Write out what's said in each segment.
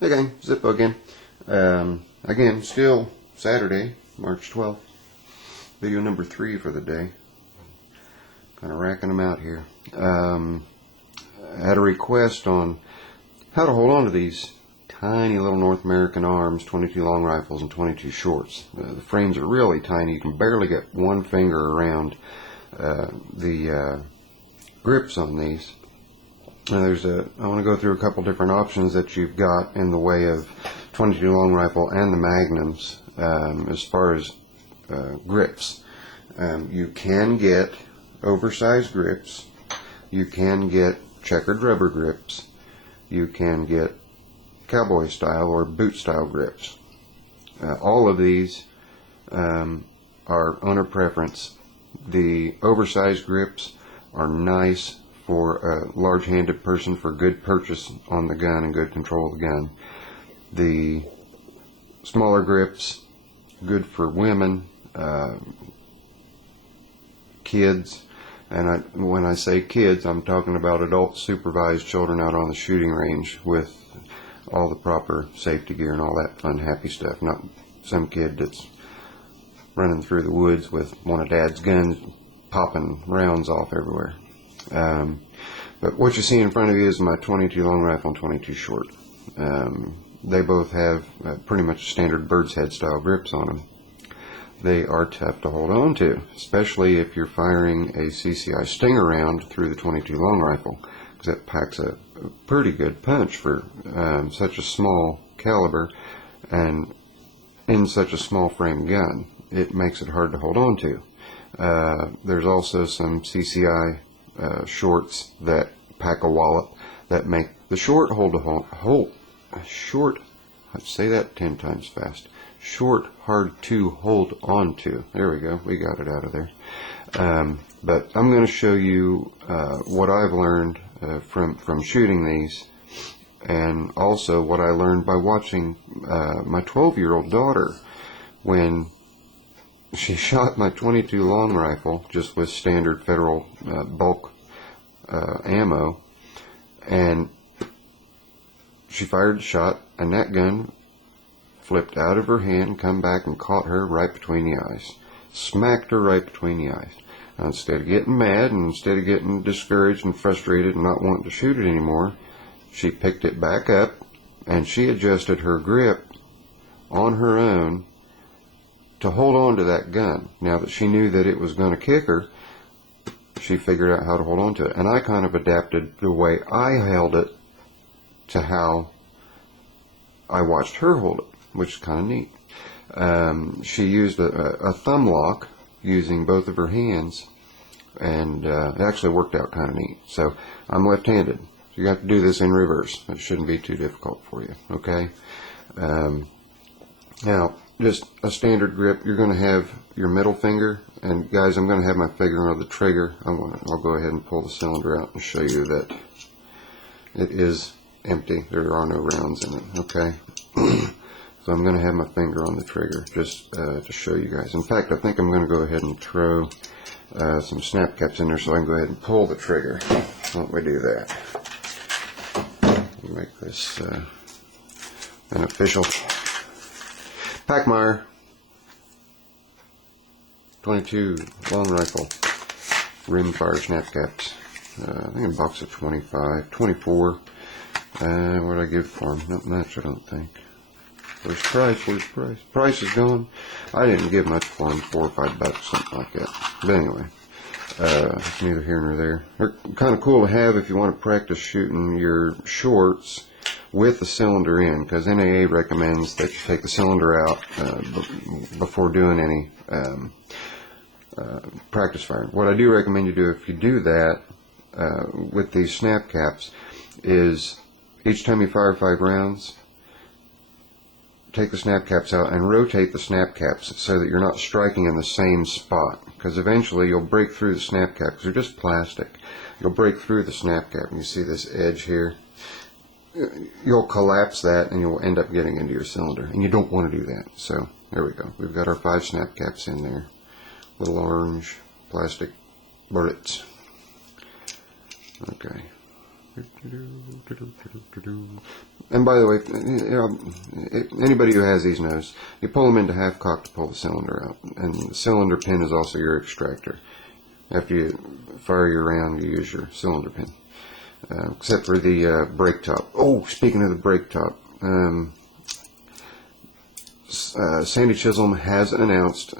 Hey gang, Zippo again. Again, still Saturday, March 12th. Video number 3 for the day. Kind of racking them out here. I had a request on how to hold on to these tiny little North American arms, 22 long rifles and 22 shorts. The frames are really tiny. You can barely get one finger around the grips on these. Now I want to go through a couple different options that you've got in the way of 22 long rifle and the magnums as far as grips. You can get oversized grips, you can get checkered rubber grips, you can get cowboy style or boot style grips. All of these are owner preference. The oversized grips are nice for a large-handed person for good purchase on the gun and good control of the gun. The smaller grips, good for women, kids, and when I say kids, I'm talking about adult supervised children out on the shooting range with all the proper safety gear and all that fun happy stuff, not some kid that's running through the woods with one of dad's guns popping rounds off everywhere. But what you see in front of you is my 22 long rifle and 22 short. They both have pretty much standard bird's head style grips on them. They are tough to hold on to, especially if you're firing a CCI Stinger round through the 22 long rifle, because it packs a pretty good punch for such a small caliber and in such a small frame gun. It makes it hard to hold on to. There's also some CCI shorts that pack a wallop that make the short say that 10 times fast. Short, hard to hold on to. There we go. We got it out of there. But I'm going to show you what I've learned from shooting these, and also what I learned by watching my 12-year-old daughter when she shot my 22 long rifle just with standard federal bulk ammo, and she fired the shot, and that gun flipped out of her hand, come back and caught her right between the eyes. Smacked her right between the eyes. Now, instead of getting mad and instead of getting discouraged and frustrated and not wanting to shoot it anymore, she picked it back up and she adjusted her grip on her own to hold on to that gun. Now that she knew that it was going to kick her, she figured out how to hold on to it. And I kind of adapted the way I held it to how I watched her hold it, which is kind of neat. She used a thumb lock using both of her hands, and it actually worked out kind of neat. So I'm left-handed, so you have to do this in reverse. It shouldn't be too difficult for you, okay? Now, just a standard grip, you're going to have your middle finger, and guys, I'm going to have my finger on the trigger. I'll go ahead and pull the cylinder out and show you that it is empty. There are no rounds in it, okay? So I'm going to have my finger on the trigger just to show you guys. In fact, I think I'm going to go ahead and throw some snap caps in there so I can go ahead and pull the trigger. Why don't we do that? Make this an official Packmeyer 22 long rifle rimfire snap caps. I think a box of 24. What did I give for them? Not much, I don't think. Where's price? Where's price? Price is gone. I didn't give much for them, $4 or $5, something like that. But anyway, it's neither here nor there. They're kind of cool to have if you want to practice shooting your shorts with the cylinder in, because NAA recommends that you take the cylinder out before doing any practice firing. What I do recommend you do if you do that with these snap caps is each time you fire 5 rounds, take the snap caps out and rotate the snap caps so that you're not striking in the same spot, because eventually you'll break through the snap cap, because they're just plastic. You'll break through the snap cap, and you see this edge here. You'll collapse that and you'll end up getting into your cylinder, and you don't want to do that. So there we go. We've got our 5 snap caps in there. Little orange plastic bullets. Okay. And by the way, anybody who has these knows, you pull them into half cock to pull the cylinder out. And the cylinder pin is also your extractor. After you fire your round, you use your cylinder pin. Except for the brake top. Oh, speaking of the brake top, Sandy Chisholm has announced,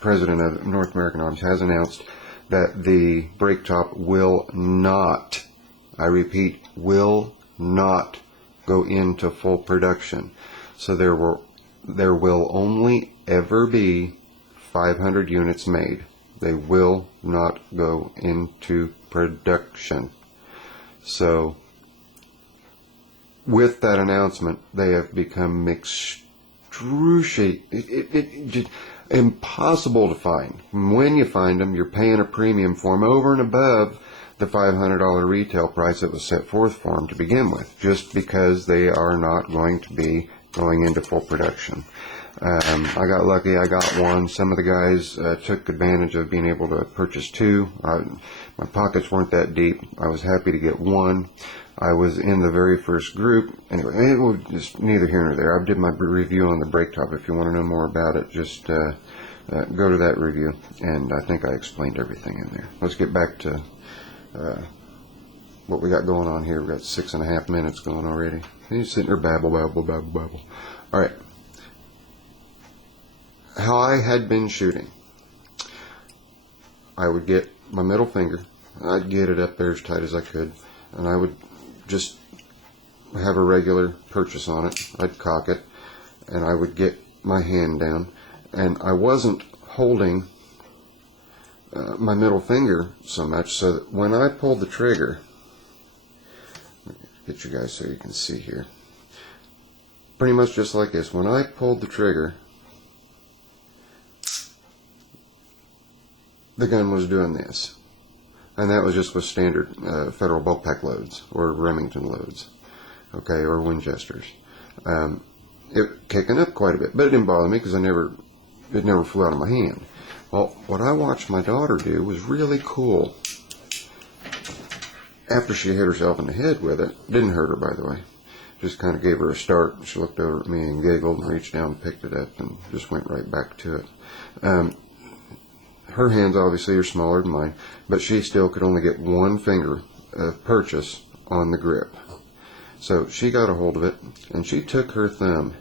president of North American Arms has announced that the brake top will not, I repeat, will not go into full production. So there will only ever be 500 units made. They will not go into production. So with that announcement, they have become impossible to find. When you find them, you're paying a premium for them over and above the $500 retail price that was set forth for them to begin with, just because they are not going to be going into full production. I got lucky, I got one. Some of the guys took advantage of being able to purchase two. My pockets weren't that deep. I was happy to get one. I was in the very first group. Anyway, it was just neither here nor there. I did my review on the brake top. If you want to know more about it, just go to that review, and I think I explained everything in there. Let's get back to what we got going on here. We've got 6.5 minutes going already. He's sitting there babble. All right. How I had been shooting. I would get my middle finger. I'd get it up there as tight as I could, and I would just have a regular purchase on it. I'd cock it, and I would get my hand down, and I wasn't holding my middle finger so much, so that when I pulled the trigger, get you guys so you can see here, pretty much just like this. When I pulled the trigger, the gun was doing this, and that was just with standard Federal bulk pack loads or Remington loads, okay, or Winchesters. It kicking up quite a bit, but it didn't bother me because it never flew out of my hand. Well, what I watched my daughter do was really cool. After she hit herself in the head with it, didn't hurt her, by the way, just kind of gave her a start. She looked over at me and giggled and reached down and picked it up and just went right back to it. Her hands obviously are smaller than mine, but she still could only get one finger of purchase on the grip. So she got a hold of it, and she took her thumb,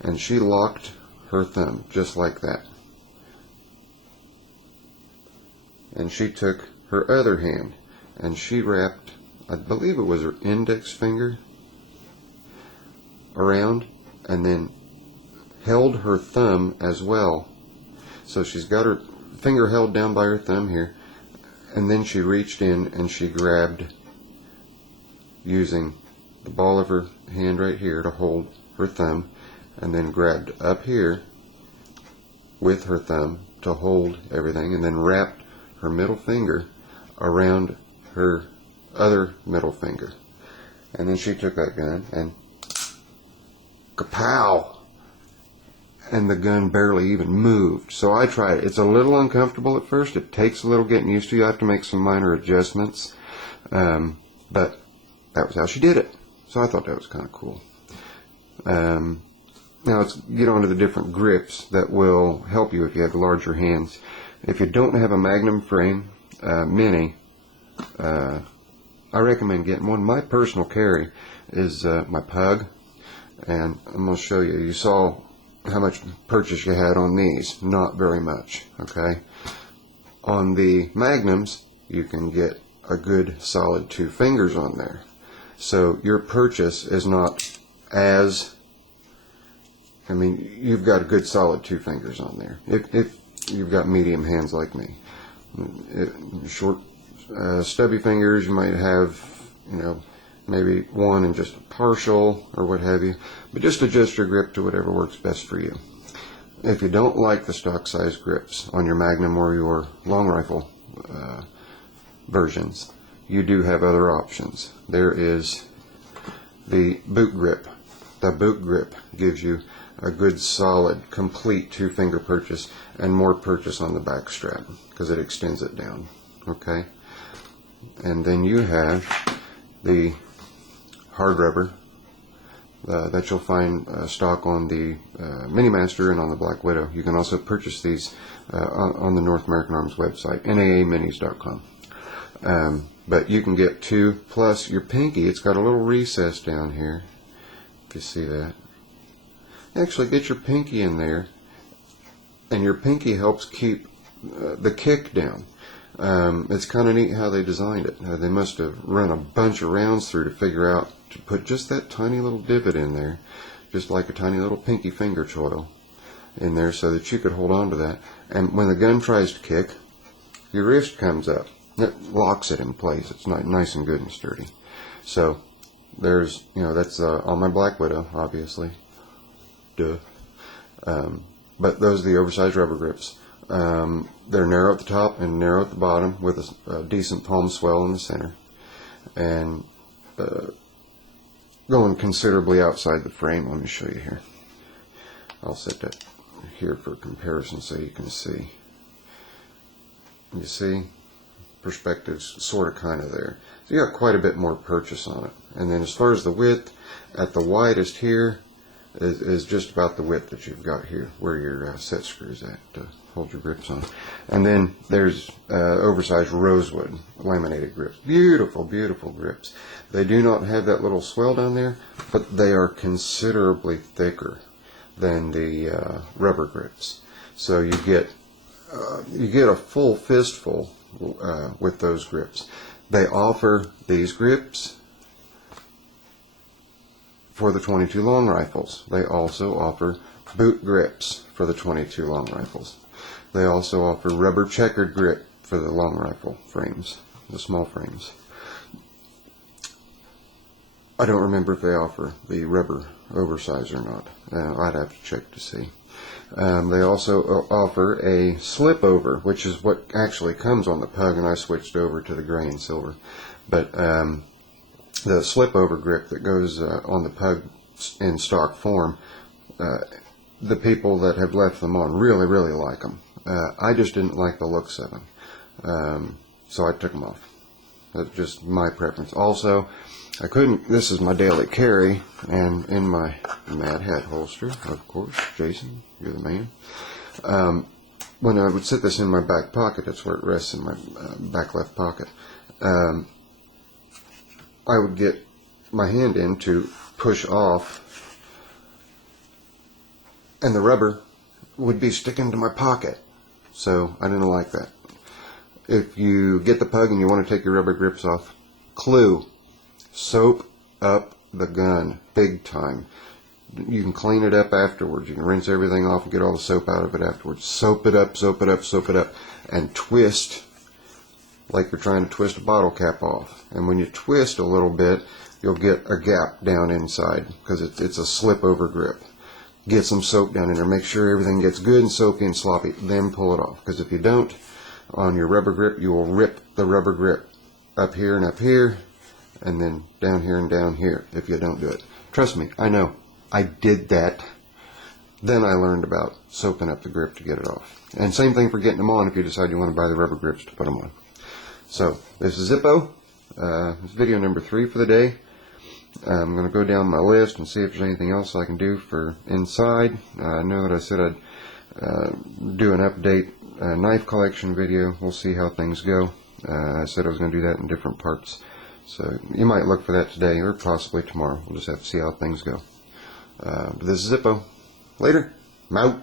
and she locked her thumb just like that. And she took her other hand, and she wrapped, I believe it was her index finger, around, and then held her thumb as well. So she's got her finger held down by her thumb here, and then she reached in and she grabbed, using the ball of her hand right here to hold her thumb, and then grabbed up here with her thumb to hold everything, and then wrapped her middle finger around her other middle finger. And then she took that gun and kapow! And the gun barely even moved. So I tried it. It's a little uncomfortable at first. It takes a little getting used to. You have to make some minor adjustments. But that was how she did it. So I thought that was kind of cool. Now let's get on to the different grips that will help you if you have larger hands. If you don't have a Magnum frame Mini, I recommend getting one. My personal carry is my Pug. And I'm going to show you. You saw how much purchase you had on these. Not very much, okay? On the Magnums, you can get a good solid 2 fingers on there. So your purchase is not as, I mean, you've got a good solid 2 fingers on there. If you've got medium hands like me. Short, stubby fingers, you might have, you know, maybe one and just a partial or what have you, but just adjust your grip to whatever works best for you. If you don't like the stock size grips on your Magnum or your long rifle versions, you do have other options. There is the boot grip. The boot grip gives you a good solid complete 2 finger purchase and more purchase on the back strap because it extends it down, okay? And then you have the hard rubber that you'll find stock on the Minimaster and on the Black Widow. You can also purchase these on the North American Arms website, naaminis.com. But you can get 2 plus your pinky. It's got a little recess down here, if you see that. Actually, get your pinky in there, and your pinky helps keep the kick down. It's kind of neat how they designed it. They must have run a bunch of rounds through to figure out to put just that tiny little divot in there, just like a tiny little pinky finger choil in there, so that you could hold on to that. And when the gun tries to kick, your wrist comes up. It locks it in place. It's nice and good and sturdy. So there's, that's on my Black Widow, obviously. Duh. But those are the oversized rubber grips. They're narrow at the top and narrow at the bottom with a decent palm swell in the center, and going considerably outside the frame. Let me show you here. I'll set that here for comparison so you can see. You see, perspective's sort of kind of there. So you got quite a bit more purchase on it. And then as far as the width, at the widest here is just about the width that you've got here, where your set screws at to hold your grips on. And then there's oversized Rosewood laminated grips. Beautiful, beautiful grips. They do not have that little swell down there, but they are considerably thicker than the rubber grips. So you get a full fistful with those grips. They offer these grips for the 22 long rifles. They also offer boot grips for the 22 long rifles. They also offer rubber checkered grip for the long rifle frames, the small frames. I don't remember if they offer the rubber oversize or not. I'd have to check to see. They also offer a slip over, which is what actually comes on the Pug, and I switched over to the gray and silver. But the slip over grip that goes on the Pug in stock form, the people that have left them on really, really like them. I just didn't like the looks of them, so I took them off. That's just my preference. Also, I couldn't, this is my daily carry, and in my Mad Hat holster, of course, Jason, you're the man. When I would sit this in my back pocket, that's where it rests in my back left pocket, I would get my hand in to push off, and the rubber would be sticking to my pocket, so I didn't like that. If you get the Pug and you want to take your rubber grips off, clue, soap up the gun big time. You can clean it up afterwards. You can rinse everything off and get all the soap out of it afterwards. Soap it up, soap it up, soap it up, and twist like you're trying to twist a bottle cap off. And when you twist a little bit, you'll get a gap down inside because it's a slip over grip. Get some soap down in there. Make sure everything gets good and soapy and sloppy. Then pull it off. Because if you don't, on your rubber grip, you will rip the rubber grip up here and up here, and then down here and down here if you don't do it. Trust me, I know. I did that. Then I learned about soaping up the grip to get it off. And same thing for getting them on if you decide you want to buy the rubber grips to put them on. So, this is Zippo. This is video number 3 for the day. I'm going to go down my list and see if there's anything else I can do for inside. I know that I said I'd do an update knife collection video. We'll see how things go. I said I was going to do that in different parts. So you might look for that today or possibly tomorrow. We'll just have to see how things go. But this is Zippo. Later. I'm out.